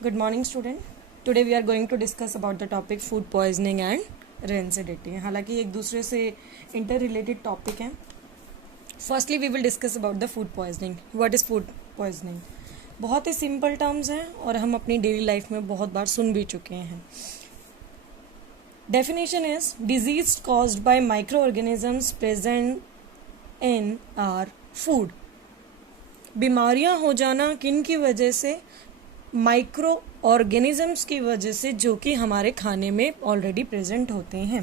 Good morning, student. Today we are going to discuss about the topic food poisoning and rancidity. हालांकि एक दूसरे से interrelated topic है. Firstly we will discuss about the food poisoning. What is food poisoning? बहुत ही simple terms हैं और हम अपनी डेली लाइफ में बहुत बार सुन भी चुके हैं. Definition is disease caused by microorganisms present in our food. बीमारियां हो जाना किन की वजह से? माइक्रो ऑर्गेनिजम्स की वजह से, जो कि हमारे खाने में ऑलरेडी प्रेजेंट होते हैं.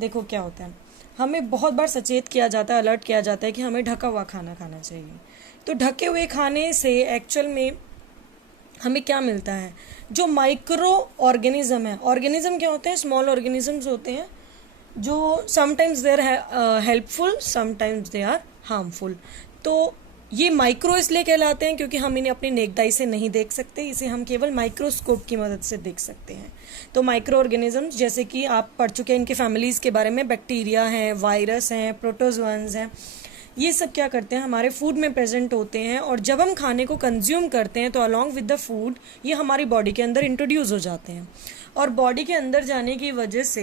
देखो क्या होता है, हमें बहुत बार सचेत किया जाता है, अलर्ट किया जाता है कि हमें ढका हुआ खाना खाना चाहिए. तो ढके हुए खाने से एक्चुअल में हमें क्या मिलता है? जो माइक्रो ऑर्गेनिज्म है. ऑर्गेनिज्म क्या होते हैं? स्मॉल ऑर्गेनिजम्स होते हैं जो sometimes they are helpful, sometimes they are harmful. तो ये माइक्रो इसलिए कहलाते हैं क्योंकि हम इन्हें अपनी नेकदाई से नहीं देख सकते, इसे हम केवल माइक्रोस्कोप की मदद से देख सकते हैं. तो माइक्रो ऑर्गेनिजम्स, जैसे कि आप पढ़ चुके हैं इनके फैमिलीज के बारे में, बैक्टीरिया हैं, वायरस हैं, प्रोटोजोअन्स हैं, ये सब क्या करते हैं? हमारे फूड में प्रेजेंट होते हैं. और जब हम खाने को कंज्यूम करते हैं तो अलॉन्ग विद द फूड ये हमारी बॉडी के अंदर इंट्रोड्यूस हो जाते हैं. और बॉडी के अंदर जाने की वजह से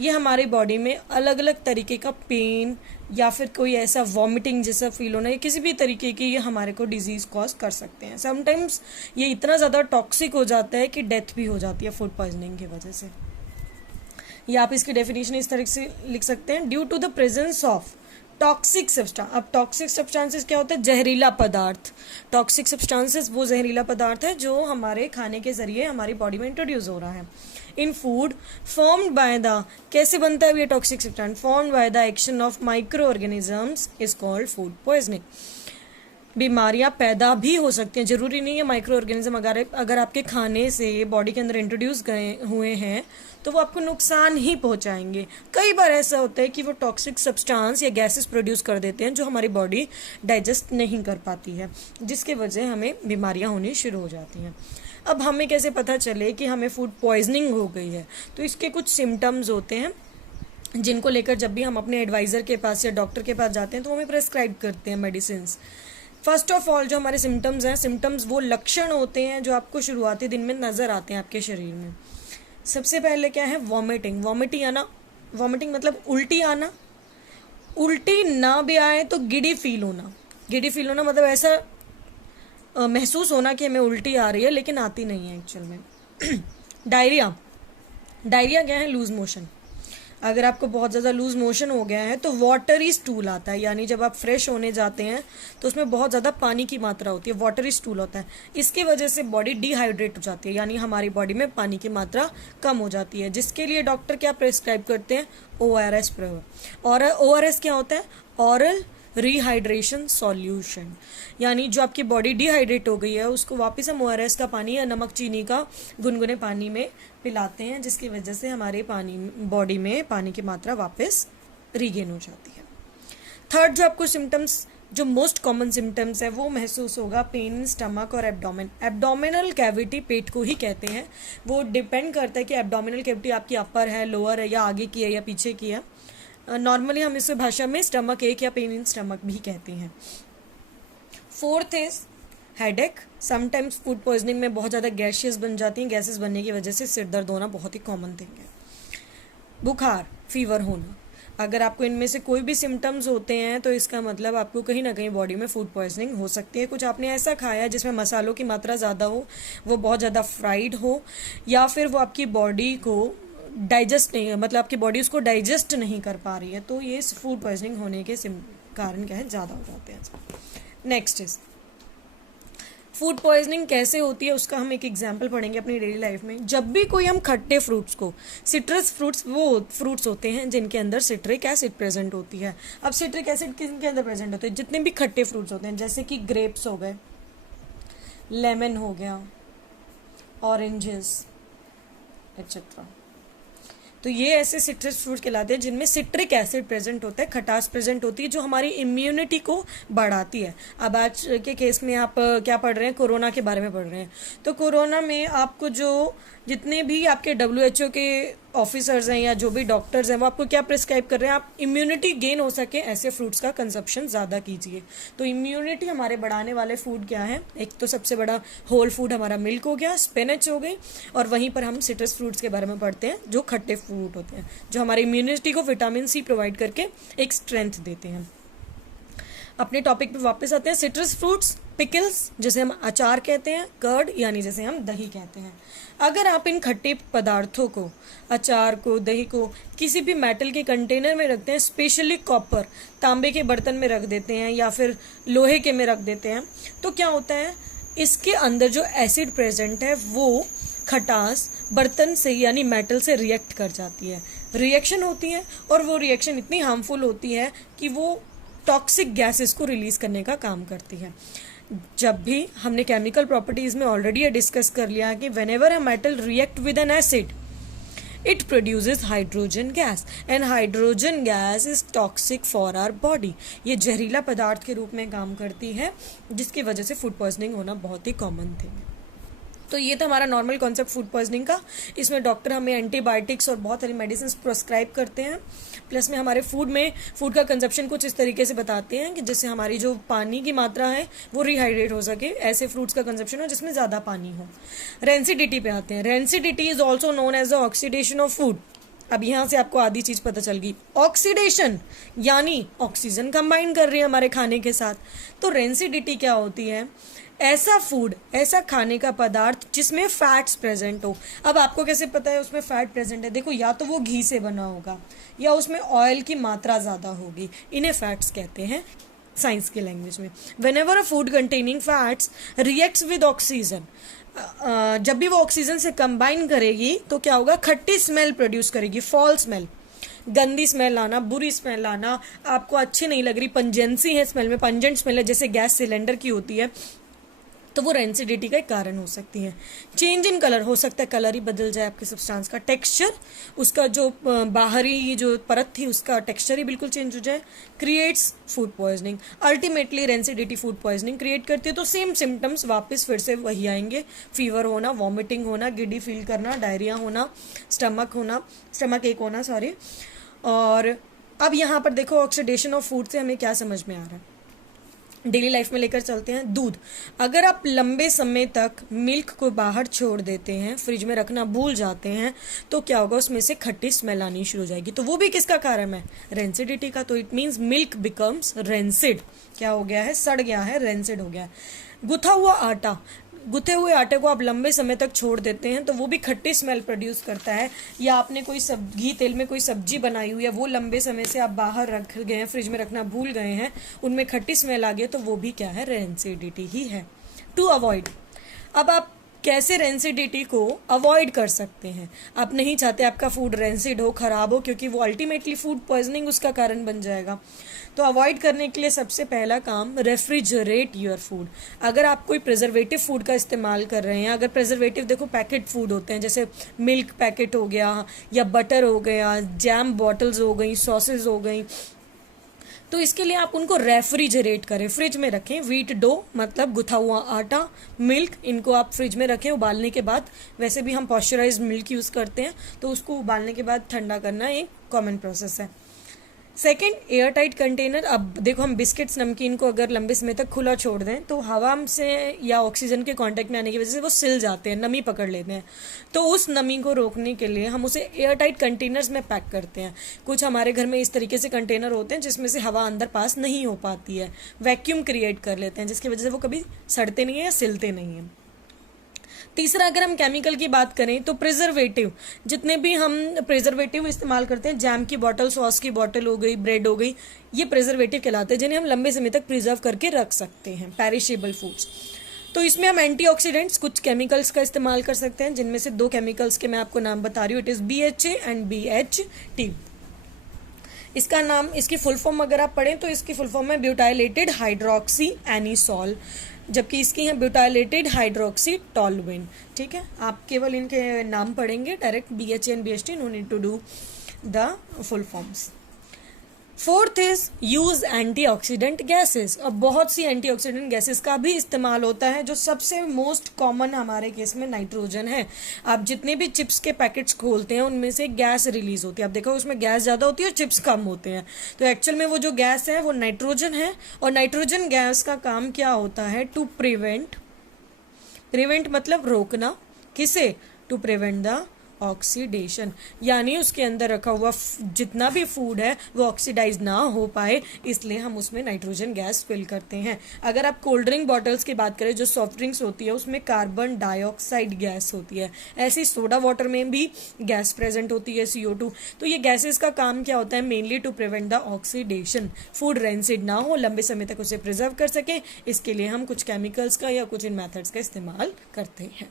ये हमारी बॉडी में अलग अलग तरीके का पेन या फिर कोई ऐसा वॉमिटिंग जैसा फील होना, या किसी भी तरीके की ये हमारे को डिजीज कॉज कर सकते हैं. समटाइम्स ये इतना ज़्यादा टॉक्सिक हो जाता है कि डेथ भी हो जाती है फूड पॉइजनिंग की वजह से. या आप इसकी डेफिनेशन इस तरह से लिख सकते हैं, due to the presence of toxic substance. अब टॉक्सिक सब्सटेंसेस क्या होता है? जहरीला पदार्थ. टॉक्सिक सब्सटेंसेस वो जहरीला पदार्थ है जो हमारे खाने के जरिए हमारी बॉडी में इंट्रोड्यूस हो रहा है. इन फूड फॉर्म्ड बाय द, कैसे बनता है ये toxic substance? Formed by the action of micro organisms is called food poisoning. बीमारियां पैदा भी हो सकती हैं. जरूरी नहीं है माइक्रो ऑर्गेनिज्म अगर आपके खाने से बॉडी के अंदर इंट्रोड्यूस हुए हैं तो वो आपको नुकसान ही पहुंचाएंगे. कई बार ऐसा होता है कि वो टॉक्सिक सब्सटेंस या गैसेस प्रोड्यूस कर देते हैं जो हमारी बॉडी डाइजेस्ट नहीं कर पाती है, जिसके वजह हमें बीमारियां होनी शुरू हो जाती हैं. अब हमें कैसे पता चले कि हमें फूड पॉइजनिंग हो गई है? तो इसके कुछ सिम्टम्स होते हैं जिनको लेकर जब भी हम अपने एडवाइज़र के पास या डॉक्टर के पास जाते हैं तो हमें प्रेस्क्राइब करते हैं मेडिसिन. फर्स्ट ऑफ ऑल जो हमारे सिम्टम्स हैं, सिम्टम्स वो लक्षण होते हैं जो आपको शुरुआती दिन में नज़र आते हैं आपके शरीर में. सबसे पहले क्या है? वॉमिटिंग. वॉमिटिंग आना, वॉमिटिंग मतलब उल्टी आना. उल्टी ना भी आए तो गिडी फील होना. गिडी फील होना मतलब ऐसा महसूस होना कि हमें उल्टी आ रही है लेकिन आती नहीं है एक्चुअल में. डायरिया. डायरिया क्या है? Loose motion. अगर आपको बहुत ज़्यादा लूज मोशन हो गया है तो वाटरी स्टूल आता है, यानी जब आप फ्रेश होने जाते हैं तो उसमें बहुत ज़्यादा पानी की मात्रा होती है, वाटरी स्टूल होता है. इसकी वजह से बॉडी डिहाइड्रेट हो जाती है, यानी हमारी बॉडी में पानी की मात्रा कम हो जाती है, जिसके लिए डॉक्टर क्या प्रेस्क्राइब करते हैं? ORS. और ORS क्या होता है? Oral rehydration solution. यानी जो आपकी बॉडी डिहाइड्रेट हो गई है उसको वापस हम ORS का पानी या नमक चीनी का गुनगुने पानी में पिलाते हैं, जिसकी वजह से हमारे बॉडी में पानी की मात्रा वापस रीगेन हो जाती है. थर्ड जो आपको सिम्टम्स, जो मोस्ट कॉमन सिम्टम्स है वो महसूस होगा पेन इन स्टमक और एब्डोमेन. एब्डोमिनल कैविटी पेट को ही कहते हैं. वो डिपेंड करता है कि एब्डोमिनल कैविटी आपकी अपर है, लोअर है, या आगे की है या पीछे की है. नॉर्मली हम इसे भाषा में स्टमक एक या पेन इन स्टमक भी कहते हैं. Fourth is headache. Sometimes food poisoning में बहुत ज़्यादा गैसेस बन जाती हैं. गैसेस बनने की वजह से सिर दर्द होना बहुत ही कॉमन थिंग है. बुखार, फीवर होना. अगर आपको इनमें से कोई भी सिम्टम्स होते हैं तो इसका मतलब आपको कहीं ना कहीं बॉडी में फूड पॉइजनिंग हो सकती है. कुछ आपने ऐसा खाया जिसमें मसालों की मात्रा ज़्यादा हो, वो बहुत ज़्यादा फ्राइड हो, या फिर वो आपकी बॉडी को डाइजेस्ट नहीं, मतलब आपकी बॉडी उसको डाइजेस्ट नहीं कर पा रही है, तो ये फूड पॉइजनिंग होने के कारण क्या है? ज़्यादा हो जाते हैं. नेक्स्ट इज फूड पॉइजनिंग कैसे होती है, उसका हम एक एग्जाम्पल पढ़ेंगे अपनी डेली लाइफ में. जब भी कोई हम खट्टे फ्रूट्स को, सिट्रस फ्रूट्स वो फ्रूट्स होते हैं जिनके अंदर सिट्रिक एसिड प्रेजेंट होती है. अब सिट्रिक एसिड किनके अंदर प्रेजेंट होते हैं? जितने भी खट्टे फ्रूट्स होते हैं, जैसे कि ग्रेप्स हो गए, लेमन हो गया, ऑरेंजेस एक्सेट्रा. तो ये ऐसे सिट्रस फ्रूट कहलाते हैं जिनमें सिट्रिक एसिड प्रेजेंट होता है, खटास प्रेजेंट होती है, जो हमारी इम्यूनिटी को बढ़ाती है. अब आज के केस में आप क्या पढ़ रहे हैं? कोरोना के बारे में पढ़ रहे हैं. तो कोरोना में आपको जो जितने भी आपके WHO के ऑफिसर्स हैं या जो भी डॉक्टर्स हैं वो आपको क्या प्रिस्क्राइब कर रहे हैं, आप इम्यूनिटी गेन हो सके ऐसे फ्रूट्स का कंजप्शन ज़्यादा कीजिए। तो इम्यूनिटी हमारे बढ़ाने वाले फूड क्या है, एक तो सबसे बड़ा होल फूड हमारा मिल्क हो गया, स्पिनच हो गई, और वहीं पर हम सिट्रस फ्रूट्स के बारे में पढ़ते हैं जो खट्टे फ्रूट होते हैं, जो हमारी इम्यूनिटी को विटामिन सी प्रोवाइड करके एक स्ट्रेंथ देते हैं। अपने टॉपिक पे वापस आते हैं। सिट्रस फ्रूट्स, पिकल्स जिसे हम अचार कहते हैं, कर्ड यानी जिसे हम दही कहते हैं। अगर आप इन खट्टे पदार्थों को, अचार को, दही को किसी भी मेटल के कंटेनर में रखते हैं, स्पेशली कॉपर, तांबे के बर्तन में रख देते हैं या फिर लोहे के में रख देते हैं, तो क्या होता है, इसके अंदर जो एसिड प्रेजेंट है वो खटास बर्तन से यानी मेटल से रिएक्ट कर जाती है, रिएक्शन होती है, और वो रिएक्शन इतनी हार्मफुल होती है कि वो टॉक्सिक गैसेस को रिलीज करने का काम करती है। जब भी हमने केमिकल प्रॉपर्टीज में ऑलरेडी ये डिस्कस कर लिया कि whenever a metal react with an acid it produces hydrogen gas and hydrogen gas is toxic for our body. ये जहरीला पदार्थ के रूप में काम करती है, जिसकी वजह से फूड पॉइजनिंग होना बहुत ही कॉमन थिंग है। तो ये था हमारा नॉर्मल कॉन्सेप्ट फूड पॉइजनिंग का। इसमें डॉक्टर हमें एंटीबायोटिक्स और बहुत सारी मेडिसिन प्रोस्क्राइब करते हैं, प्लस में हमारे फूड का कंजप्शन कुछ इस तरीके से बताते हैं कि जिससे हमारी जो पानी की मात्रा है वो रिहाइड्रेट हो सके, ऐसे फ्रूट्स का कंजप्शन हो जिसमें ज़्यादा पानी हो। रेंसिडिटी पे आते हैं। Rancidity is also known as the oxidation of food. अब यहाँ से आपको आधी चीज पता चल गई, ऑक्सीडेशन यानी ऑक्सीजन कंबाइन कर रही है हमारे खाने के साथ। तो रेंसिडिटी क्या होती है, ऐसा फूड, ऐसा खाने का पदार्थ जिसमें फैट्स प्रेजेंट हो। अब आपको कैसे पता है उसमें फैट प्रेजेंट है, देखो या तो वो घी से बना होगा या उसमें ऑयल की मात्रा ज़्यादा होगी, इन्हें फैट्स कहते हैं साइंस की लैंग्वेज में। Whenever a food containing fats reacts with oxygen, जब भी वो ऑक्सीजन से कंबाइन करेगी तो क्या होगा, खट्टी स्मेल प्रोड्यूस करेगी, फॉल स्मेल, गंदी स्मेल आना, बुरी स्मेल आना, आपको अच्छी नहीं लग रही, पंजेंसी है स्मेल में, पंजेंट स्मेल है जैसे गैस सिलेंडर की होती है, तो वो रेंसिडिटी का एक कारण हो सकती है। चेंज इन कलर, हो सकता है कलर ही बदल जाए आपके सब्सटेंस का, टेक्सचर, उसका जो बाहरी जो परत थी उसका टेक्सचर ही बिल्कुल चेंज हो जाए। Creates food poisoning, ultimately rancidity food poisoning create करती है। तो सेम सिम्टम्स वापस फिर से वही आएंगे, फीवर होना, वॉमिटिंग होना, गिडी फील करना, डायरिया होना, स्टमक एक होना, सॉरी। और अब यहाँ पर देखो ऑक्सीडेशन ऑफ फूड से हमें क्या समझ में आ रहा है, डेली लाइफ में लेकर चलते हैं। दूध, अगर आप लंबे समय तक मिल्क को बाहर छोड़ देते हैं, फ्रिज में रखना भूल जाते हैं, तो क्या होगा, उसमें से खट्टी स्मेल आनी शुरू हो जाएगी। तो वो भी किसका कारण है, रेंसिडिटी का। तो it means milk becomes rancid, क्या हो गया है, सड़ गया है, रेंसिड हो गया है। गुथा हुआ आटा, गुथे हुए आटे को आप लंबे समय तक छोड़ देते हैं तो वो भी खट्टी स्मेल प्रोड्यूस करता है। या आपने कोई घी तेल में कोई सब्जी बनाई हुई है, वो लंबे समय से आप बाहर रख गए हैं, फ्रिज में रखना भूल गए हैं, उनमें खट्टी स्मेल आ गई, तो वो भी क्या है, रेंसिडिटी ही है। टू अवॉइड, अब आप कैसे रेंसिडिटी को अवॉइड कर सकते हैं। आप नहीं चाहते आपका फूड रेंसिड हो, खराब हो, क्योंकि वो अल्टीमेटली फूड पॉइजनिंग उसका कारण बन जाएगा। तो अवॉइड करने के लिए सबसे पहला काम, रेफ्रिजरेट योर फूड। अगर आप कोई प्रिजर्वेटिव फूड का इस्तेमाल कर रहे हैं, अगर प्रिजर्वेटिव देखो पैकेट फूड होते हैं, जैसे मिल्क पैकेट हो गया या बटर हो गया, जैम बॉटल्स हो गई, सॉसेज हो गई, तो इसके लिए आप उनको रेफ्रिजरेट करें, फ्रिज में रखें। व्हीट डो मतलब गुथा हुआ आटा, मिल्क, इनको आप फ्रिज में रखें उबालने के बाद। वैसे भी हम पॉस्चराइज्ड मिल्क यूज़ करते हैं, तो उसको उबालने के बाद ठंडा करना एक कॉमन प्रोसेस है। Second, air tight container. अब देखो हम बिस्किट्स, नमकीन को अगर लंबे समय तक खुला छोड़ दें तो हवा से या ऑक्सीजन के कांटेक्ट में आने की वजह से वो सिल जाते हैं, नमी पकड़ लेते हैं। तो उस नमी को रोकने के लिए हम उसे एयर टाइट कंटेनर्स में पैक करते हैं। कुछ हमारे घर में इस तरीके से कंटेनर होते हैं जिसमें से हवा अंदर पास नहीं हो पाती है, वैक्यूम क्रिएट कर लेते हैं, जिसकी वजह से वो कभी सड़ते नहीं है या सिलते नहीं हैं। तीसरा, अगर हम केमिकल की बात करें तो प्रिजर्वेटिव, जितने भी हम प्रिजर्वेटिव इस्तेमाल करते हैं, जैम की बोतल, सॉस की बोतल हो गई, ब्रेड हो गई, ये प्रिजर्वेटिव कहलाते हैं, जिन्हें हम लंबे समय तक प्रिजर्व करके रख सकते हैं, पेरिशेबल फूड्स। तो इसमें हम एंटीऑक्सीडेंट्स, कुछ केमिकल्स का इस्तेमाल कर सकते हैं, जिनमें से दो केमिकल्स के मैं आपको नाम बता रही हूँ, it is BHA and BHT। इसका नाम, इसकी फुल फॉर्म अगर आप पढ़ें तो इसकी फुल फॉर्म है ब्यूटाइलेटेड हाइड्रोक्सी एनिसॉल, जबकि इसकी है ब्यूटाइलेटेड हाइड्रोक्सी टॉलुएन। ठीक है, आप केवल इनके नाम पढ़ेंगे direct, BHA and BHT, no need to do the full forms. Fourth is use antioxidant gases. अब बहुत सी एंटीऑक्सीडेंट गैसेस का भी इस्तेमाल होता है, जो सबसे मोस्ट कॉमन हमारे केस में नाइट्रोजन है। आप जितने भी चिप्स के पैकेट्स खोलते हैं उनमें से गैस रिलीज होती है, आप देखो उसमें गैस ज्यादा होती है और चिप्स कम होते हैं, तो एक्चुअल में वो जो गैस है वो नाइट्रोजन है। और नाइट्रोजन गैस का काम क्या होता है? टू प्रिवेंट मतलब रोकना, किसे? टू प्रिवेंट द ऑक्सीडेशन, यानी उसके अंदर रखा हुआ जितना भी फूड है वो ऑक्सीडाइज ना हो पाए, इसलिए हम उसमें नाइट्रोजन गैस फिल करते हैं। अगर आप कोल्ड ड्रिंक बॉटल्स की बात करें, जो सॉफ्ट ड्रिंक्स होती है उसमें कार्बन डाइऑक्साइड गैस होती है, ऐसी सोडा वाटर में भी गैस प्रेजेंट होती है, CO2। तो ये गैसेस का काम क्या होता है? Mainly to prevent the oxidation, food rancid ना हो, लंबे समय तक उसे प्रिजर्व कर सके, इसके लिए हम कुछ केमिकल्स का या कुछ इन मेथड्स का इस्तेमाल करते हैं।